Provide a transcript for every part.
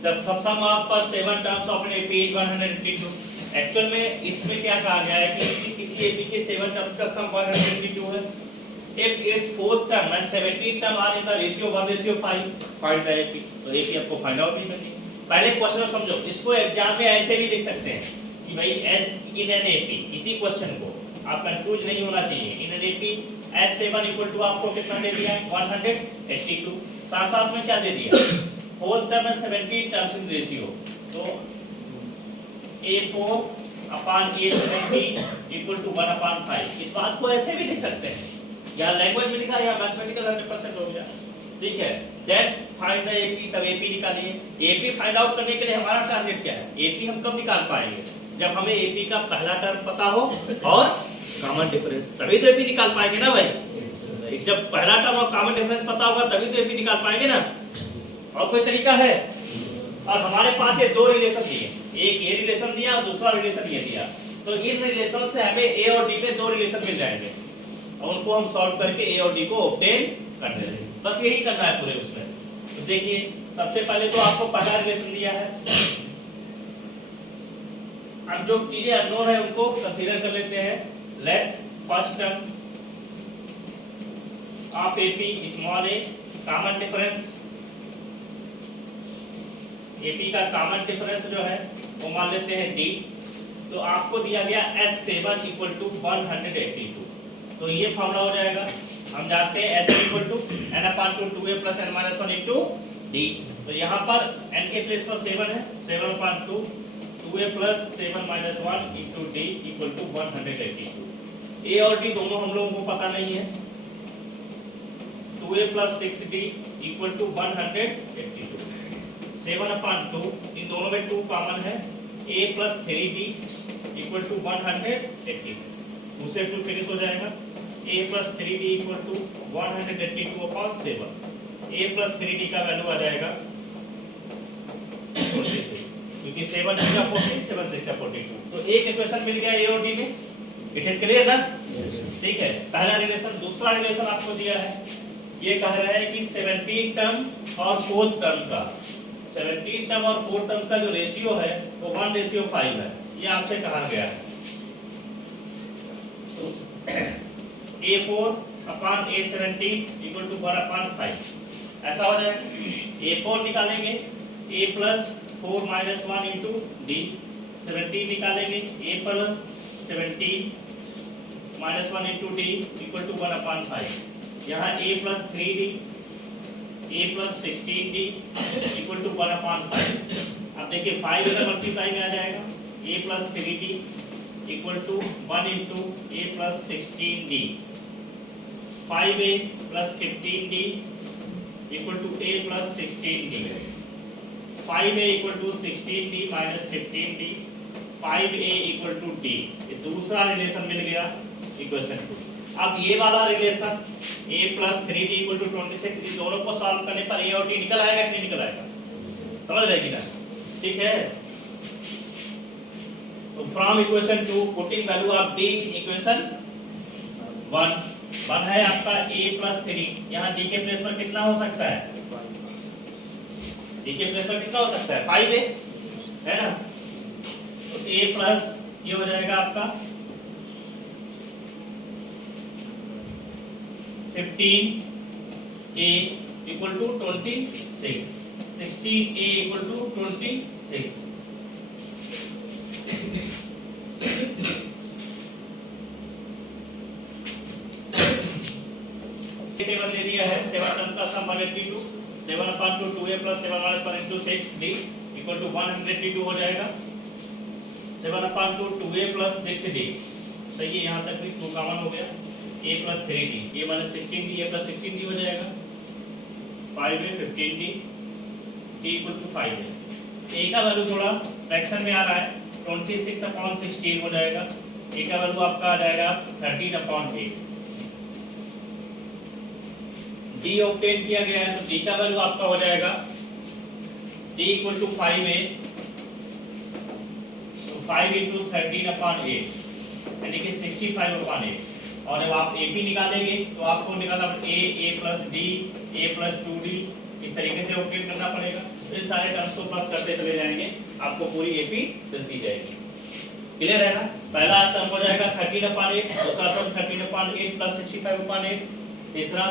The sum of first 7 terms of an AP is 182. Actual में इसमें क्या कहा गया है कि किसी एपी के 7 टर्म्स का सम 182 है. If its fourth term and 17th term are in the ratio 1:5, find the AP. तो AP आपको फाइंड आउट नहीं करनी. पहले क्वेश्चन को समझो. इसको एग्जाम में ऐसे भी लिख सकते हैं कि भाई इन एन एपी, इसी क्वेश्चन को आप कंफ्यूज नहीं होना चाहिए. In an AP S7 equal to आपको कितना दे दिया है 182. साथ साथ में क्या दे दिया fourth term and 17 terms in ratio. तो A4 upon A17 equal to 1/5. इस बात को ऐसे भी लिख सकते हैं, या लैंग्वेज में लिखा या मैथमेटिकल 100% हो गया. ठीक है. Then find the AP. तब एपी निकालिए. एपी फाइंड आउट करने के लिए हमारा टारगेट क्या है? एपी हम कब निकाल पाएंगे? जब हमें एपी का पहला टर्म पता हो और कॉमन डिफरेंस, तभी तो एपी निकाल पाएंगे ना भाई. जब पहला टर्म और कॉमन डिफरेंस पता होगा तभी तो एपी निकाल पाएंगे ना. और कोई तरीका है? और हमारे पास ये दो रिलेशन दिए, एक ये रिलेशन दिया और दूसरा रिलेशन ये दिया. तो इन रिलेशन से हमें ए और डी के दो रिलेशन मिल जाएंगे और उनको हम सॉल्व करके ए और डी को ऑब्टेन कर लेंगे. बस यही करना है पूरे उसमें. तो देखिए सबसे पहले तो आपको पहला रिलेशन दिया है. अब जो चीजें अननोन है उनको कंसीडर कर लेते हैं. Let first term of AP small A common difference. AP का कॉमन डिफरेंस जो है वो मान लेते हैं डी. तो आपको दिया गया S7 इक्वल टू 182. तो ये फॉर्मूला हो जाएगा. हम जानते हैं S equal to n/2 2a plus n minus 1 into d. तो यहाँ पर n के प्लेस पर 7 है. 7/2 2a plus 7 minus 1 into d equal to 182. A और डी दोनों हम लोगों को पता नहीं है. 2a plus 6d equal to 182. 7/2 इन दोनों में 2 कॉमन है. a plus 3d equal to 182. दूसरे 2 फिनिश हो जाएगा. a plus 3d equal to 182/7. a plus 3d का वैल्यू आ जाएगा 46, क्योंकि 7 का 14 7 6 का 42. तो एक इक्वेशन मिल गया a और d में. इट इज क्लियर ना? ठीक है. पहला रिलेशन. दूसरा रिलेशन आपको दिया है. ये कह रहा है कि 17 टर्म और 4th टर्म का 17 टर्म और 4 टर्म का जो रेशियो है वो 1:5 है. ये आपसे कहा गया है. तो A4 upon A17 equal to 1/5 ऐसा हो जाएगा. A4 निकालेंगे A plus 4 minus 1 into d. 17 निकालेंगे A plus 17 minus 1 into d equal to 1/5. यहाँ A plus 3d a plus 16d equal to 1/5. अब देखिए 5 इधर मल्टीप्लाई में आ जाएगा. a plus 3d equal to 1 into a plus 16d. 5a plus 15d equal to a plus 16d. 5a equal to 16d minus 15d. 5a equal to d. ये दूसरा relation मिल गया equation 2. अब ये वाला relation a plus 3d equal to 26, इस दोनों को solve करने पर a और d निकल आएगा कि नहीं निकल आएगा? समझ रहे कि ना? ठीक है. तो from equation 2 putting value of d in equation 1 है आपका a प्लस 3. यहाँ d के प्लेस पर कितना हो सकता है? d के प्लेस पर कितना हो सकता है? 5a है ना. तो a प्लस ये हो जाएगा आपका 15a equal to 26. 16a equal to 26. Seven दे दिया है. 7 टर्म का sum 182. 7/2 2a plus 7 minus 1 into 6d equal to 182 हो जाएगा. 7/2 2a प्लस 6d. सही है. यहाँ तक भी 2 कॉमन हो गया. a plus 3d a minus 16d a plus 16d हो जाएगा. 5a 15d d equal to 5a. a का वैल्यू थोड़ा फ्रैक्शन में आ रहा है. 26/16 हो जाएगा. a का वैल्यू आपका आ जाएगा 13/8. d ऑब्टेन किया गया है तो d का वैल्यू आपका हो जाएगा d इक्वल टू 5a. तो 5 इंटू 13/8 यानी कि 65/8. और जब आप AP निकालेंगे तो आपको निकालना a plus d a plus 2d इस तरीके से ऑब्टेन करना पड़ेगा. इन सारे टर्म्स को प्लस करते चले जाएंगे, आपको पूरी एपी मिलती जाएगी। क्लियर है ना? पहला टर्म हो जाएगा 13/8, दूसरा टर्म 13/8 प्लस 65/8, तीसरा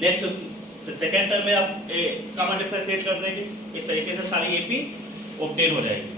नेक्स्ट सेकंड टर्म में आप कॉमन डिफरेंशिएट कर देंगे। इस तरीके से सारी एपी ऑब्टेन हो जाएगी।